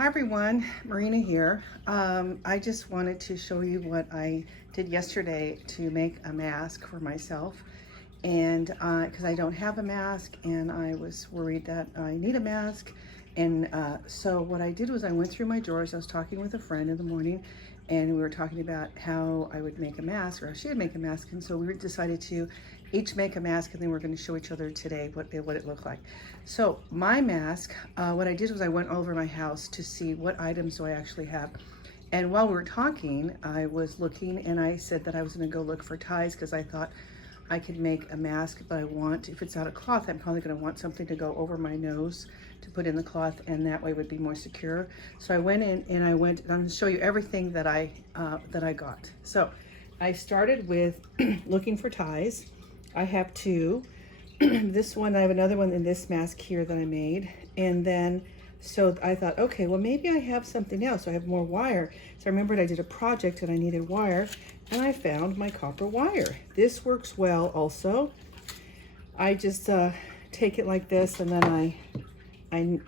Hi everyone, Marina here. I just wanted to show you what I did yesterday to make a mask for myself, and because I don't have a mask and I was worried that I need a mask. And so what I did was I went through my drawers. I was talking with a friend in the morning, and we were talking about how I would make a mask, or how she would make a mask. And so we decided to each make a mask, and then we're going to show each other today what it looked like. So my mask, what I did was I went all over my house to see what items do I actually have. And while we were talking, I was looking, and I said that I was going to go look for ties because I thought I could make a mask, but I want, if it's out of cloth, I'm probably going to want something to go over my nose to put in the cloth, and that way would be more secure. So I went in and I'm going to show you everything that I got. So I started with looking for ties. I have two. This one, I have another one in this mask here that I made. And then, so I thought, okay, well, maybe I have something else. So I have more wire. So I remembered I did a project and I needed wire, and I found my copper wire. This works well also. I just take it like this, and then I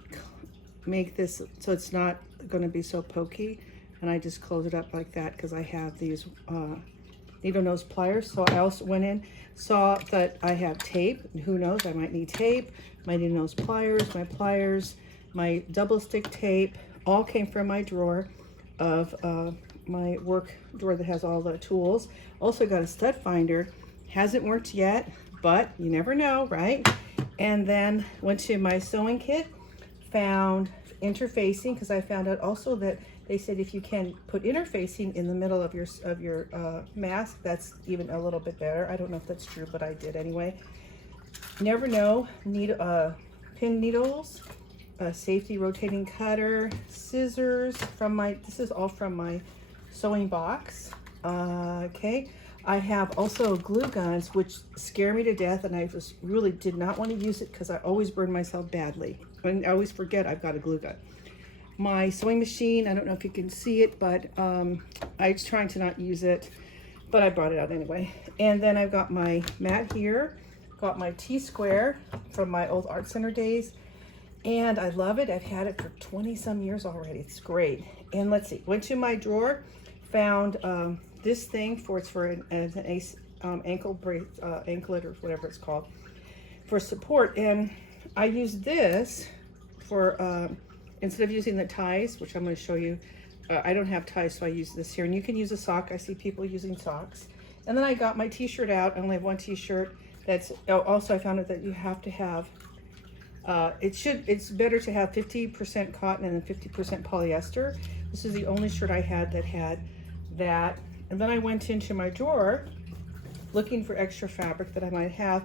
make this so it's not going to be so pokey, and I just close it up like that because I have these needle nose pliers. So I also went in, saw that I have tape, and who knows, I might need tape, my needle nose pliers, my double stick tape, all came from my drawer of my work drawer that has all the tools. Also got a stud finder, hasn't worked yet, but you never know, right? And then went to my sewing kit, found interfacing, because I found out also that they said if you can put interfacing in the middle of your mask, that's even a little bit better. I don't know if that's true, but I did anyway. Never know. Need pin needles, a safety rotating cutter, scissors from my, this is all from my sewing box. Okay. I have also glue guns, which scare me to death, and I just really did not want to use it because I always burn myself badly. And I always forget I've got a glue gun. My sewing machine, I don't know if you can see it, but I was trying to not use it, but I brought it out anyway. And then I've got my mat here, got my T-square from my old art center days, and I love it. I've had it for 20 some years already. It's great. And let's see, went to my drawer, found this thing for an ankle brace, anklet, or whatever it's called, for support. And I use this for instead of using the ties, which I'm going to show you. I don't have ties, so I use this here. And you can use a sock. I see people using socks. And then I got my t-shirt out. I only have one t-shirt. That's also, I found out that you have to have it's better to have 50% cotton and then 50% polyester. This is the only shirt I had that had that. And then I went into my drawer looking for extra fabric that I might have.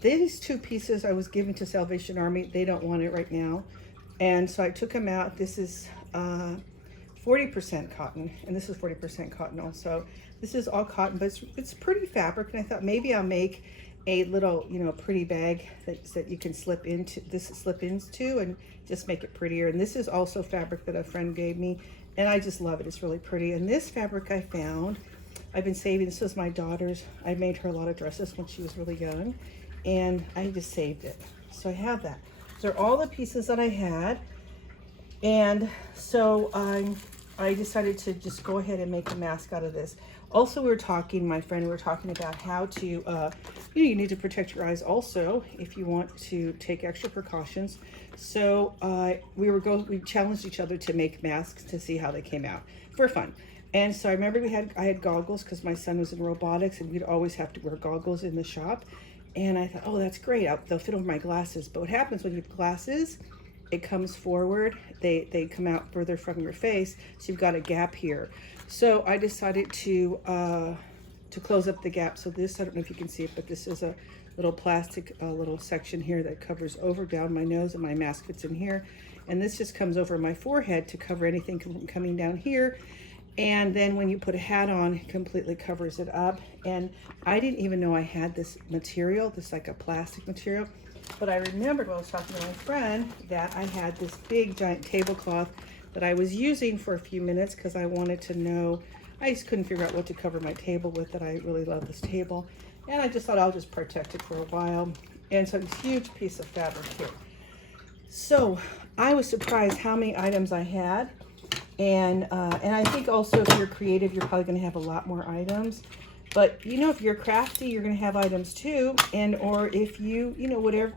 These two pieces I was giving to Salvation Army. They don't want it right now. And so I took them out. This is 40% cotton, and this is 40% cotton also. This is all cotton, but it's pretty fabric. And I thought maybe I'll make a little, pretty bag that you can slip into and just make it prettier. And this is also fabric that a friend gave me, and I just love it. It's really pretty. And this fabric I found, I've been saving. This was my daughter's. I made her a lot of dresses when she was really young, and I just saved it. So I have that. These are all the pieces that I had. And so I decided to just go ahead and make a mask out of this. Also, my friend, we were talking about how to, you need to protect your eyes also if you want to take extra precautions. So we challenged each other to make masks to see how they came out for fun. And so I remember I had goggles because my son was in robotics, and we'd always have to wear goggles in the shop. And I thought, oh, that's great. They'll fit over my glasses. But what happens when you have glasses, it comes forward. They come out further from your face, so you've got a gap here. So I decided to close up the gap. So this, I don't know if you can see it, but this is a little plastic little section here that covers over down my nose, and my mask fits in here. And this just comes over my forehead to cover anything from coming down here. And then when you put a hat on, it completely covers it up. And I didn't even know I had this material, this like a plastic material. But I remembered while I was talking to my friend that I had this big giant tablecloth that I was using for a few minutes because I wanted to know, I just couldn't figure out what to cover my table with, that I really love this table. And I just thought I'll just protect it for a while. And so this huge piece of fabric here. So I was surprised how many items I had. And I think also if you're creative, you're probably going to have a lot more items. But, you know, if you're crafty, you're going to have items too. And or if you, you know, whatever,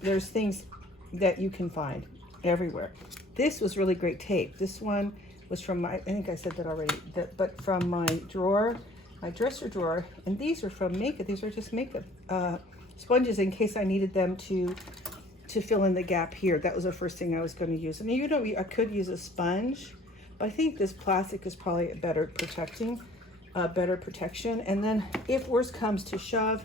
there's things that you can find everywhere. This was really great tape. This one was from my, I think I said that already, but from my drawer, my dresser drawer. And these are from makeup. These are just makeup sponges in case I needed them to fill in the gap here. That was the first thing I was going to use. And you know, I could use a sponge, but I think this plastic is probably better protection. And then if worse comes to shove,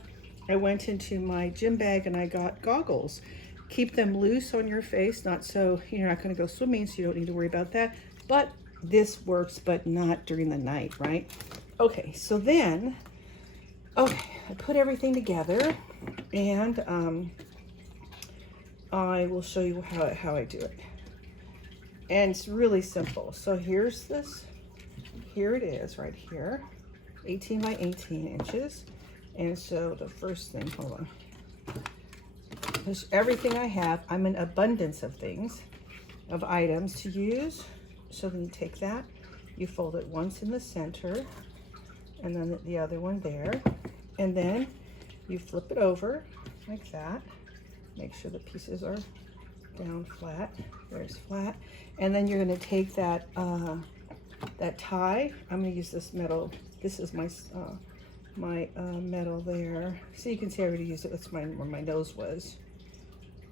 I went into my gym bag and I got goggles. Keep them loose on your face, not so you're not going to go swimming, so you don't need to worry about that. But this works, but not during the night, right? Okay, so then, okay, I put everything together, and I will show you how I do it. And it's really simple. So here's this, here it is right here, 18 by 18 inches. And so the first thing, hold on. There's everything I have. I'm an abundance of things, of items to use. So then you take that, you fold it once in the center, and then the other one there. And then you flip it over like that. Make sure the pieces are down flat. There's flat. And then you're going to take that that tie. I'm going to use this metal. This is my metal there. So you can see I already used it. That's where my nose was.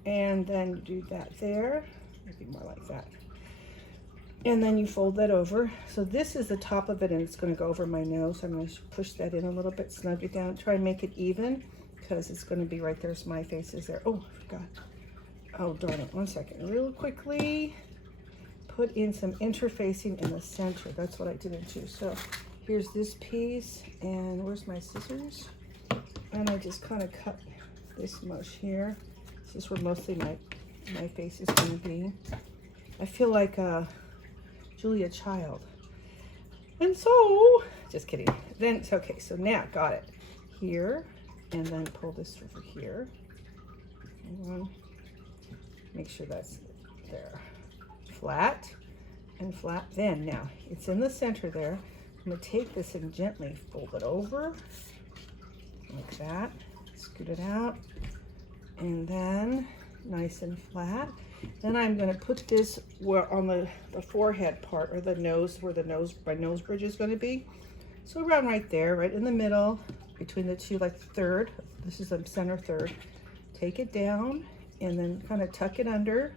And then do that there. Maybe more like that. And then you fold that over. So this is the top of it, and it's going to go over my nose. So I'm going to push that in a little bit, snug it down, try and make it even, because it's going to be right there. So my face is there. Oh, I forgot. Oh, darn it. 1 second. Real quickly, put in some interfacing in the center. That's what I didn't do. So here's this piece, and where's my scissors? And I just kind of cut this much here. This is where mostly my face is going to be. I feel like Julia Child. And so, just kidding. Then it's okay. So now, got it here, and then pull this over here. Make sure that's there. Flat and flat. Then now it's in the center there. I'm gonna take this and gently fold it over like that. Scoot it out, and then nice and flat. Then I'm going to put this where on the forehead part, or the nose, where my nose bridge is going to be. So around right there, right in the middle, between the two, like third. This is the center third. Take it down and then kind of tuck it under,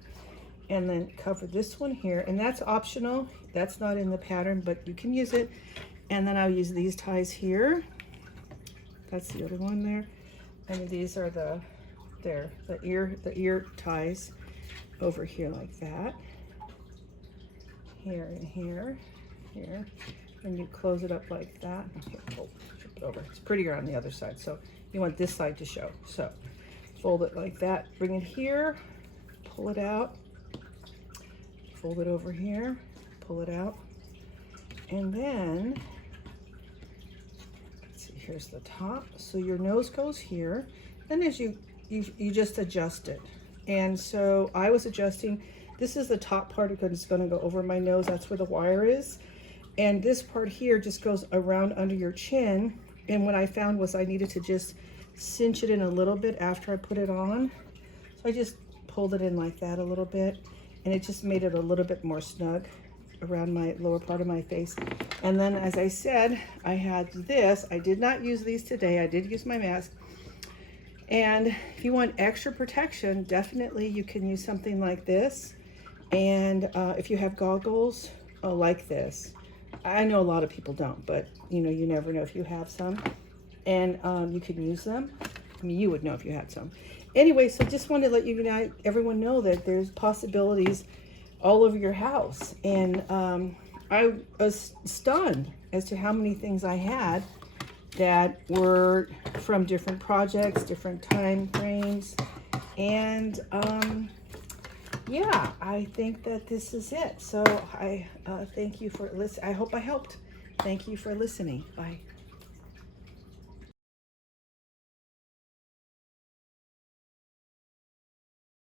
and then cover this one here. And that's optional. That's not in the pattern, but you can use it. And then I'll use these ties here. That's the other one there. And these are the ear ties over here like that. Here and here, here. And you close it up like that. Okay, flip it over. It's prettier on the other side. So you want this side to show. So fold it like that. Bring it here. Pull it out. Fold it over here. Pull it out. And then, let's see, here's the top. So your nose goes here. Then as you just adjust it. And so I was adjusting, this is the top part because it's going to go over my nose. That's where the wire is. And this part here just goes around under your chin. And what I found was I needed to just cinch it in a little bit after I put it on. So I just pulled it in like that a little bit, and it just made it a little bit more snug around my lower part of my face. And then, as I said, I had this. I did not use these today. I did use my mask. And if you want extra protection, definitely you can use something like this. And if you have goggles like this, I know a lot of people don't, but you know, you never know if you have some. And you can use them. I mean, you would know if you had some. Anyway, so just wanted to let you everyone know that there's possibilities all over your house. And I was stunned as to how many things I had that were from different projects, different time frames. And yeah, I think that this is it. So I thank you for listening. I hope I helped. Thank you for listening. Bye.